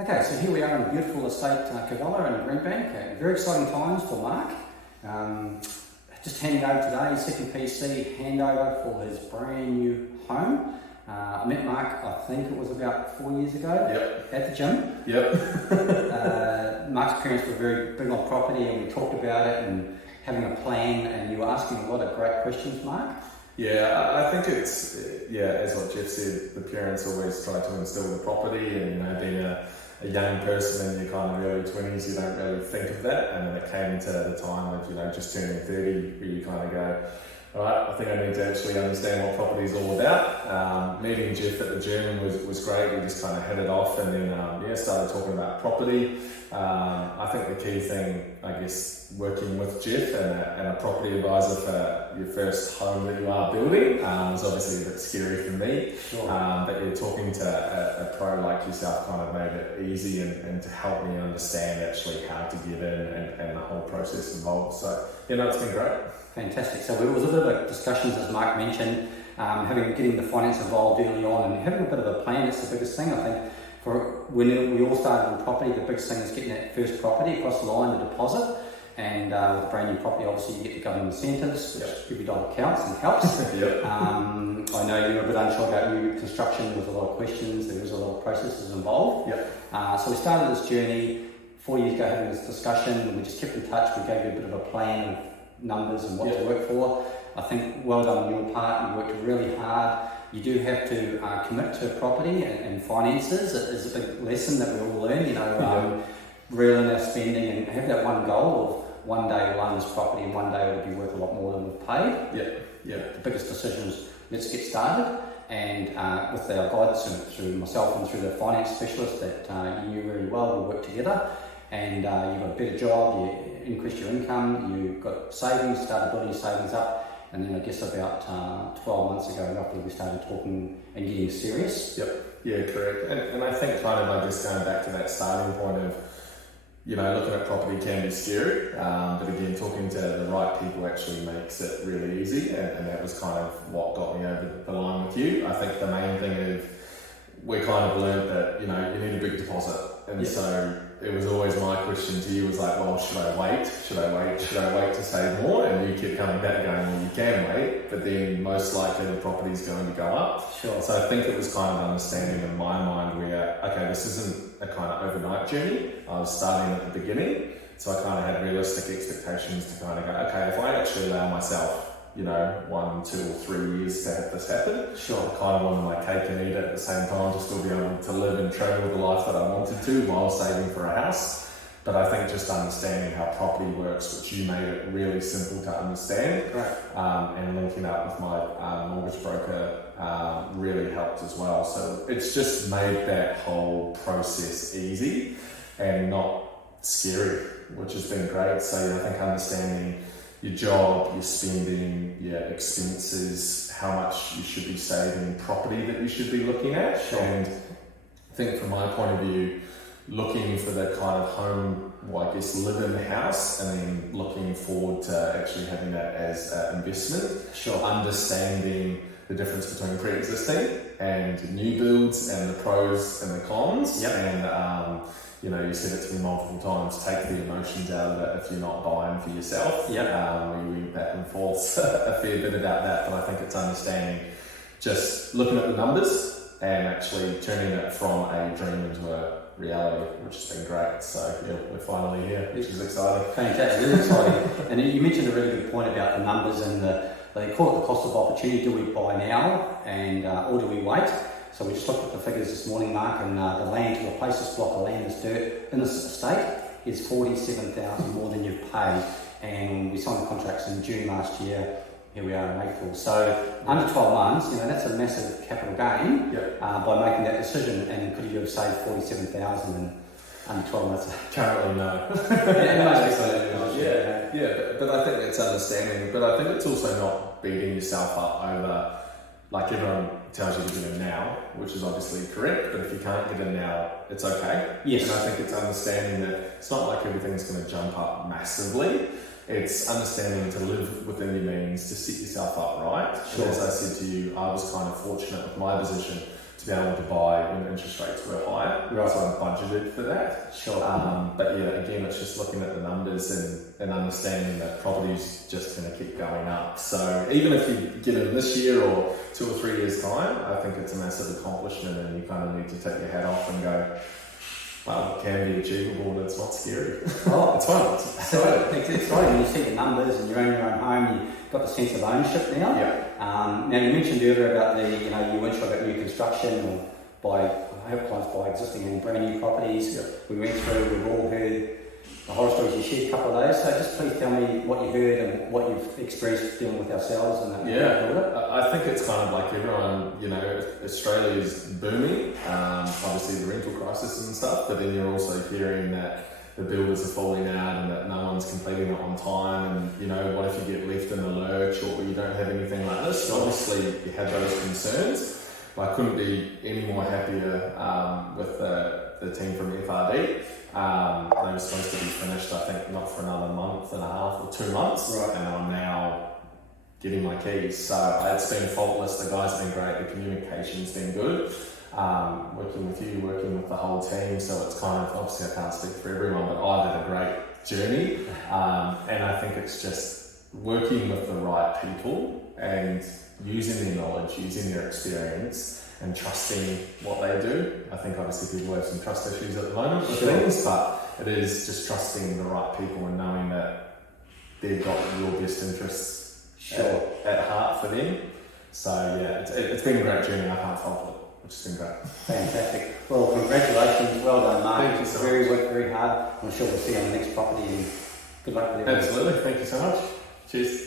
Okay, so here we are in beautiful estate Cavella in Greenbank. Very exciting times for Mark. Just handing over today, second PC handover for his brand new home. I met Mark, I think it was about 4 years ago. Yep. At the gym. Yep. Mark's parents were very big on property and we talked about it and having a plan, and you were asking a lot of great questions, Mark. Yeah, I think it's, as what Jeff said, the parents always try to instill the property, and being a young person in your kind of early 20s, you don't really think of that. And then it came to the time of, just turning 30, where you kind of go, all right, I think I need to actually understand what property is all about. Meeting Jeff at the gym was great. We just kind of hit it off, and then started talking about property. I think the key thing, I guess, working with Jeff and a property advisor for your first home that you are building is obviously a bit scary for me. Sure. But talking to a pro like yourself kind of made it easy and to help me understand actually how to get in and the whole process involved. So, it's been great. Fantastic. So it was a bit of a discussions, as Mark mentioned, getting the finance involved early on and having a bit of a plan. That's the biggest thing, I think. For when we all started on property, the biggest thing is getting that first property across the line, the deposit. And with brand new property, obviously you get the government incentives, which every dollar counts and helps. Yep. I know you were a bit unsure about new construction. There was a lot of questions. There was a lot of processes involved. Yep. So we started this journey 4 years ago, having this discussion. We just kept in touch. We gave you a bit of a plan of numbers and what to work for. I think well done on your part. You worked really hard. You do have to commit to property and finances. It is a big lesson that we all learn, reel in our spending and have that one goal of one day we'll own this property and one day it'll be worth a lot more than we've paid. The biggest decision is let's get started, and with our guidance through myself and through the finance specialist that you knew really well, we worked together, and you got a better job, you increased your income, you got savings, started building your savings up. And then I guess about 12 months ago, roughly, we started talking and getting serious. Yep. Yeah, correct. And I think I guess going back to that starting point of, looking at property can be scary, but again, talking to the right people actually makes it really easy, and that was kind of what got me over the line with you. I think the main thing is we kind of learned that, you need a big deposit, and so it was always my question to you was like, well, should I wait? Should I wait to save more? And you kept coming back going, well, you can wait, but then most likely the property's going to go up. Sure. So I think it was kind of understanding in my mind where, okay, this isn't a kind of overnight journey. I was starting at the beginning, so I kind of had realistic expectations to kind of go, okay, if I actually allow myself 1, 2 or 3 years to have this happen. Sure. I kind of wanted my cake and eat it at the same time to still be able to live and travel the life that I wanted to while saving for a house. But I think just understanding how property works, which you made it really simple to understand, and linking up with my mortgage broker really helped as well. So it's just made that whole process easy and not scary, which has been great. So I think understanding your job, your spending, your expenses, how much you should be saving, property that you should be looking at. Sure. And I think from my point of view, looking for the kind of home, live-in house, and then looking forward to actually having that as an investment. Sure. Understanding the difference between pre-existing and new builds and the pros and the cons. Yep. And you said it to me multiple times, take the emotions out of it if you're not buying for yourself. Yep. We went back and forth a fair bit about that, but I think it's understanding, just looking at the numbers and actually turning it from a dream into a reality, which has been great. So we're finally here, which is exciting. Fantastic, really exciting. And you mentioned a really good point about the numbers and they call it the cost of opportunity. Do we buy now or do we wait? So we just looked at the figures this morning, Mark, and the land to replace this block of land, this dirt in this estate is $47,000 more than you've paid. And we signed the contracts in June last year. Here we are in April. So under 12 months, that's a massive capital gain by making that decision. And could you have saved $47,000 in under 12 months? Currently, no. But I think it's understanding. But I think it's also not beating yourself up over, like everyone tells you to get in now, which is obviously correct, but if you can't get in now, it's okay. Yes. And I think it's understanding that it's not like everything's going to jump up massively. It's understanding to live within your means, to set yourself up right. Sure. And as I said to you, I was kind of fortunate with my position to be able to buy when interest rates were higher. Right. So I budgeted for that. Sure. But yeah, again, it's just looking at the numbers and understanding that property's just going to keep going up. So even if you get in this year or 2 or 3 years' time, I think it's a massive accomplishment, and you kind of need to take your hat off and go, well, it can be achievable and it's not scary. Oh, It's fun. So it's exciting when you see the numbers and you own your own home. You've got the sense of ownership now. Yeah. Now you mentioned earlier about you weren't sure about new construction or I hope clients buy existing and brand new properties. Yeah. We went through. We've all heard the horror stories you shared a couple of days. So just please tell me what you heard and what you've experienced dealing with ourselves and that. Yeah, I think it's kind of like everyone, Australia is booming, obviously the rental crisis and stuff, but then you're also hearing that the builders are falling out and that no one's completing it on time, and what if you get left in the lurch or you don't have anything like this? Obviously you have those concerns, but I couldn't be any more happier with the team from FRD. They were supposed to be finished, I think, not for another month and a half or 2 months, right. And I'm now getting my keys. So it's been faultless. The guys have been great. The communication's been good. Working with you, working with the whole team. So it's kind of, obviously I can't speak for everyone, but I've had a great journey. And I think it's just working with the right people and using their knowledge, using their experience, and trusting what they do. I think obviously people have some trust issues at the moment with things, but it is just trusting the right people and knowing that they've got your best interests at heart for them. So yeah, it's been a great journey. I can't fault it, which has been great. Fantastic. Well, congratulations. Well done, Mark. Thank you so much. Worked very hard. I'm sure we'll see you on the next property, and good luck with everything. Absolutely. Thank you so much. Cheers.